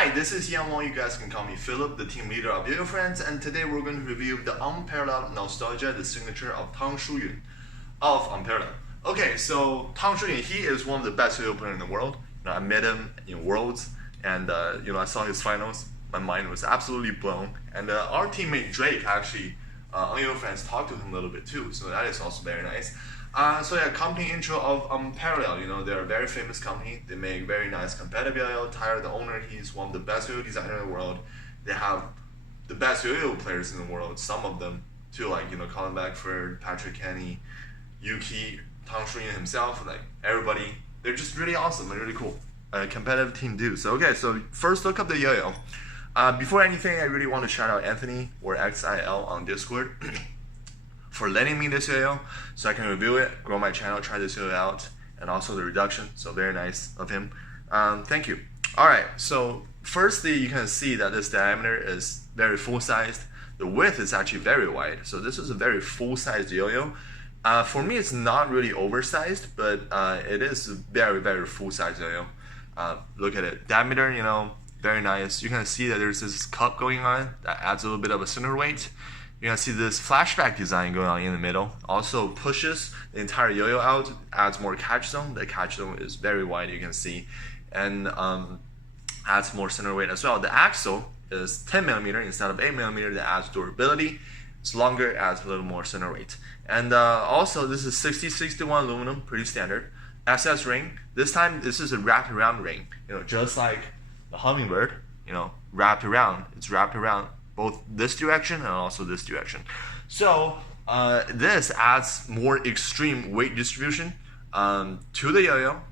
Hi, this is Yang Wang. You guys can call me Philip, the team leader of Yo-Yo Friends, and today we're going to review the Unparalleled Nostalgia, the signature of Tang Shuyun of Unparalleled. Okay, so Tang Shuyun, he is one of the best yo-yo players in the world. I met him in Worlds, and I saw his finals. My mind was absolutely blown. And our teammate Drake actually, on Yo-Yo Friends, talked to him a little bit too, so that is also very nice. Company intro of Unparalleled. They're a very famous company. They make very nice competitive yo-yo. Tyler, the owner, he's one of the best yo-yo designers in the world. They have the best yo-yo players in the world, some of them too, like Colin Beckford, Patrick Kenny, Yuki, Tang Shuyun himself, like everybody. They're just really awesome and really cool. Competitive team do. So first look up the yo-yo. Before anything, I really want to shout out Anthony or XIL on Discord for lending me this yo-yo so I can review it, grow my channel, try this yo-yo out, and also the reduction. So very nice of him. Thank you. Alright, so firstly, you can see that this diameter is very full-sized. The width is actually very wide. So this is a very full-sized yo-yo. For me, it's not really oversized, but it is a very, very full-sized yo-yo. Look at it. Diameter, very nice. You can see that there's this cup going on that adds a little bit of a center weight. You can see this flashback design going on in the middle. Also pushes the entire yo-yo out, adds more catch zone. The catch zone is very wide, you can see, and adds more center weight as well. The axle is 10mm instead of 8mm. That adds durability. It's longer, adds a little more center weight. And also, this is 6061 aluminum, pretty standard. SS ring. This time, this is a wrapped around ring. Just like the Hummingbird. Wrapped around. It's wrapped around both this direction and also this direction. So this adds more extreme weight distribution to the yo-yo,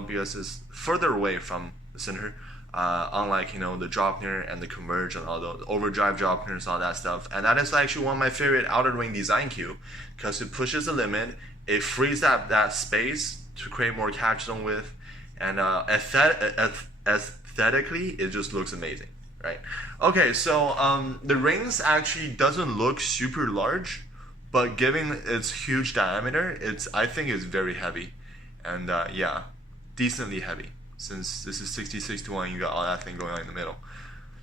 because it's further away from the center, unlike the Dropner and the Converge and all the overdrive Dropners, all that stuff. And that is actually one of my favorite outer ring design cue, because it pushes the limit, it frees up that space to create more catch zone width, and aesthetically it just looks amazing. Right. Okay, so the rings actually doesn't look super large, but given its huge diameter, I think it's very heavy, and yeah, decently heavy. Since this is 6061, you got all that thing going on in the middle.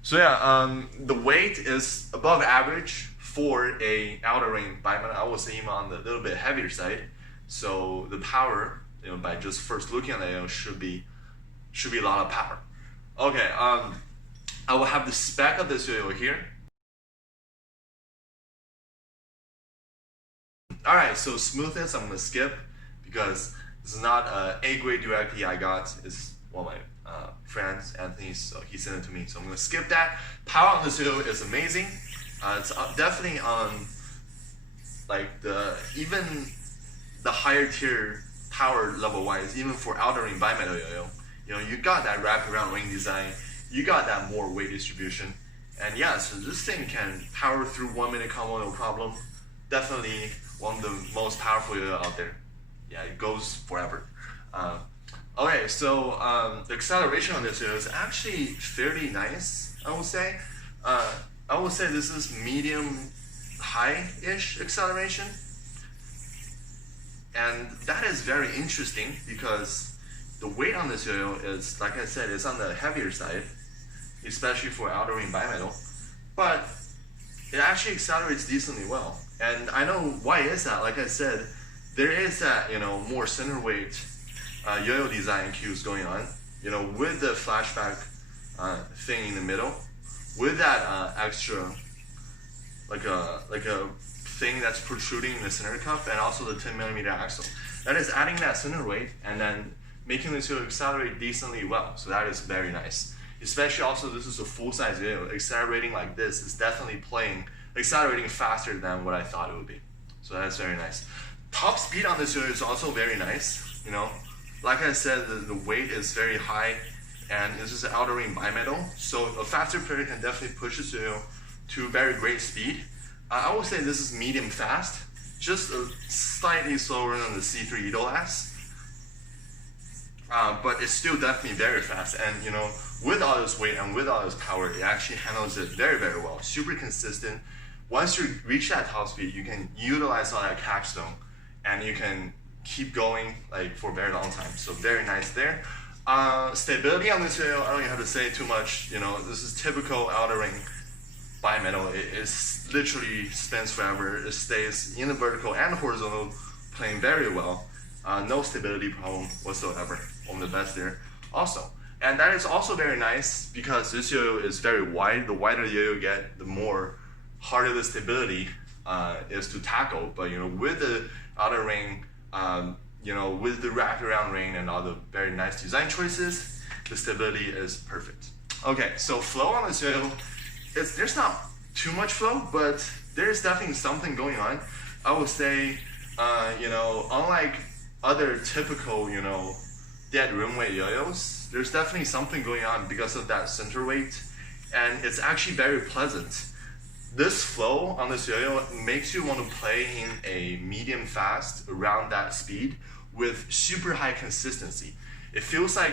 So yeah, the weight is above average for a outer ring bimetal. I would say even on the little bit heavier side. So the power, by just first looking at it, should be a lot of power. Okay. I will have the spec of this yo-yo here. Alright, so smoothness I'm going to skip because this is not a grade directly I got. It's one of my friends, Anthony, so he sent it to me. So I'm going to skip that. Power on this yo-yo is amazing. It's definitely on even the higher tier power level wise, even for outer ring bimetal yo-yo. You got that wrap around ring design. You got that more weight distribution. And yeah, so this thing can power through 1 minute combo no problem. Definitely one of the most powerful yo-yo out there. Yeah, it goes forever. Okay, so the acceleration on this yo-yo is actually fairly nice, I would say. I would say this is medium high-ish acceleration. And that is very interesting because the weight on this yo-yo is, like I said, it's on the heavier side, especially for outer ring bimetal, but it actually accelerates decently well. And I know why is that. Like I said, there is that more center weight yo-yo design cues going on, with the flashback thing in the middle, with that extra like a thing that's protruding in the center cup, and also the 10mm axle. That is adding that center weight and then making this yo-yo accelerate decently well. So that is very nice. Especially also, this is a full-size yo-yo. Accelerating like this is definitely accelerating faster than what I thought it would be. So that's very nice. Top speed on this yo-yo is also very nice. Like I said, the weight is very high, and this is an outer ring bimetal. So a faster player can definitely push this yo-yo to very great speed. I would say this is medium fast, just slightly slower than the C3 Idolass. But it's still definitely very fast, and with all this weight and with all this power, it actually handles it very, very well. Super consistent. Once you reach that top speed, you can utilize all that catch zone, and you can keep going for a very long time. So very nice there. Stability on this yo-yo, I don't even have to say too much. You know, this is typical outer ring bimetal. It literally spins forever. It stays in the vertical and horizontal plane very well. No stability problem whatsoever. One of the best there. Also, and that is also very nice because this yo-yo is very wide. The wider the yo-yo get, the more harder the stability is to tackle. But you know, with the outer ring, you know, with the wraparound ring and all the very nice design choices, the stability is perfect. Okay, so flow on this yo-yo, there's not too much flow, but there's definitely something going on. I would say, you know, unlike other typical, you know, dead room weight yo-yos, there's definitely something going on because of that center weight, and it's actually very pleasant. This flow on this yo-yo makes you want to play in a medium fast around that speed with super high consistency. It feels like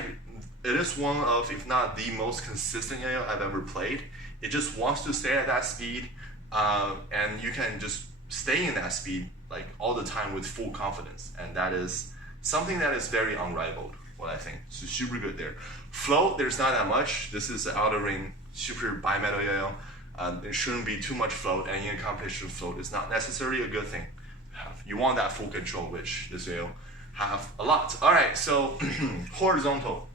it is one of, if not the most consistent yo-yo I've ever played. It just wants to stay at that speed, and you can just stay in that speed like all the time with full confidence, and that is something that is very unrivaled, what I think. So super good there. Flow, there's not that much. This is the outer ring super bimetal yo-yo. There shouldn't be too much float, and in a competition, float is not necessarily a good thing to have. You want that full control, which this yo-yo have a lot. All right, so horizontal.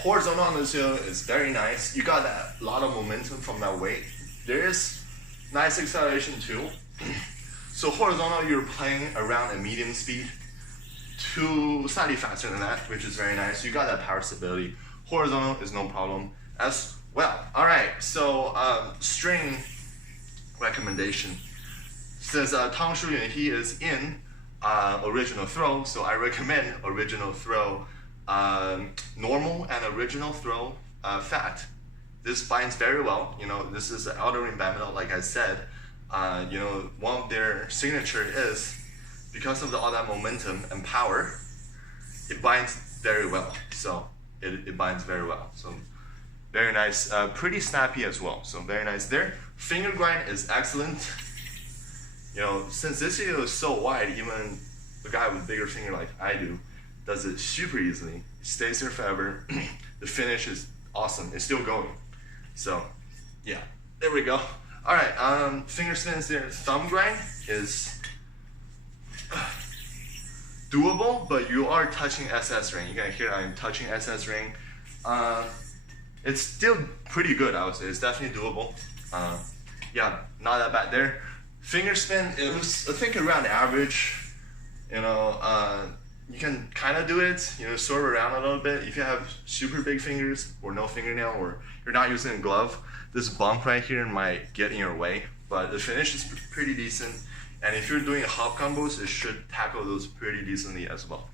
Horizontal on this yo-yo is very nice. You got that lot of momentum from that weight. There is nice acceleration too. So horizontal, you're playing around a medium speed to slightly faster than that, which is very nice. You got that power stability. Horizontal is no problem as well. All right, so string recommendation. Since Tang Shuyun, he is in original throw, so I recommend original throw, normal and original throw fat. This binds very well. You know, this is the outer ring bimetal, like I said. You know, one of their signature is because of all that momentum and power, it binds very well. So it binds very well. So very nice, pretty snappy as well. So very nice there. Finger grind is excellent. You know, since this yo is so wide, even a guy with bigger finger like I do does it super easily. It stays there forever. The finish is awesome. It's still going. So yeah, there we go. All right, finger spins there. Thumb grind is doable, but you are touching SS ring. You can hear I'm touching SS ring. It's still pretty good, I would say. It's definitely doable. Yeah, not that bad there. Finger spin, it was, I think, around average. You know, you can kind of do it, you know, swerve around a little bit. If you have super big fingers or no fingernail, or you're not using a glove, this bump right here might get in your way. But the finish is pretty decent. And if you're doing hop combos, it should tackle those pretty decently as well.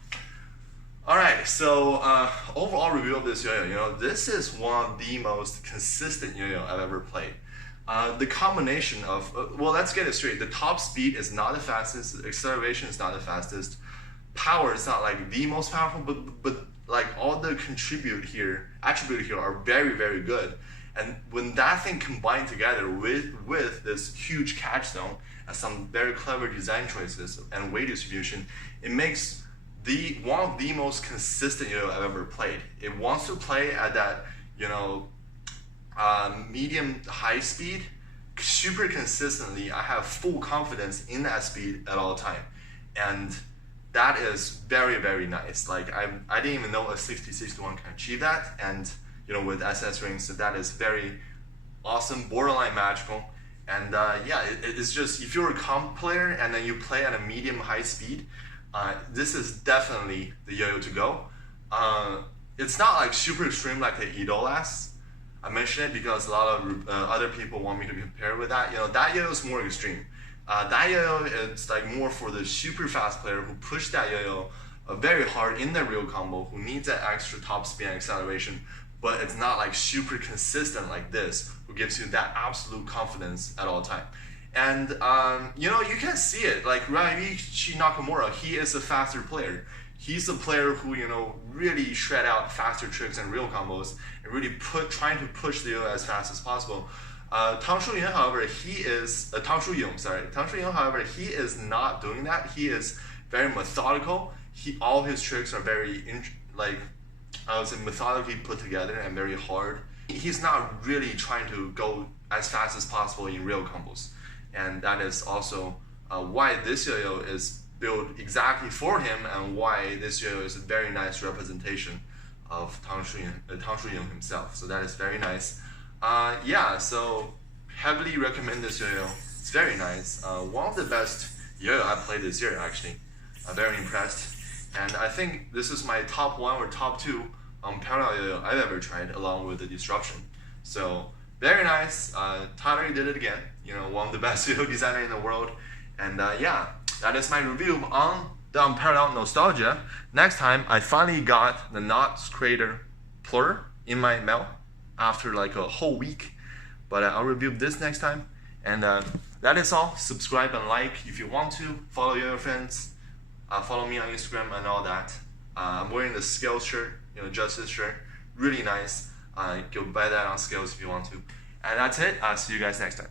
All right, so overall review of this yo-yo. You know, this is one of the most consistent yo-yo I've ever played. The combination of, well, let's get it straight. The top speed is not the fastest. The acceleration is not the fastest. Power is not like the most powerful, but like all the attribute here are very, very good. And when that thing combined together with this huge catch zone and some very clever design choices and weight distribution, it makes one of the most consistent yo-yo I've ever played. It wants to play at that, you know, medium high speed super consistently. I have full confidence in that speed at all time, and that is very, very nice. Like I didn't even know a 6061 can achieve that, and you know, with SS rings, so that is very awesome, borderline magical. And yeah, it's just, if you're a comp player and then you play at a medium high speed, this is definitely the yo-yo to go. It's not like super extreme like the Idolas. I mention it because a lot of other people want me to compare with that. You know, that yo-yo is more extreme. That yo-yo is like more for the super fast player who push that yo-yo very hard in their real combo, who needs that extra top speed and acceleration, but it's not like super consistent like this, who gives you that absolute confidence at all time. And you know, you can see it. Like Ryuichi Nakamura, he is a faster player. He's a player who, you know, really shred out faster tricks and real combos and really trying to push the yo as fast as possible. Tang Shuyun, however, he is Tang Shuyun, however, he is not doing that. He is very methodical. All his tricks are very I would say, methodically put together and very hard. He's not really trying to go as fast as possible in real combos, and that is also why this yo-yo is built exactly for him, and why this yo-yo is a very nice representation of Tang Shuyun himself. So that is very nice. Yeah, so heavily recommend this yo-yo. It's very nice. One of the best yo-yo I played this year, actually. I'm very impressed. And I think this is my top 1 or top 2 parallel yo-yo I've ever tried, along with the Disruption. So very nice. Tyler did it again. You know, one of the best yo-yo designer in the world. And yeah, that is my review on the Unparalleled Nostalgia. Next time, I finally got the Knots Creator Plur in my mail after like a whole week. But I'll review this next time. And that is all. Subscribe and like if you want to. Follow your friends. Follow me on Instagram and all that. I'm wearing the Scales shirt, you know, Justice shirt. Really nice. Go buy that on Scales if you want to. And that's it. I'll see you guys next time.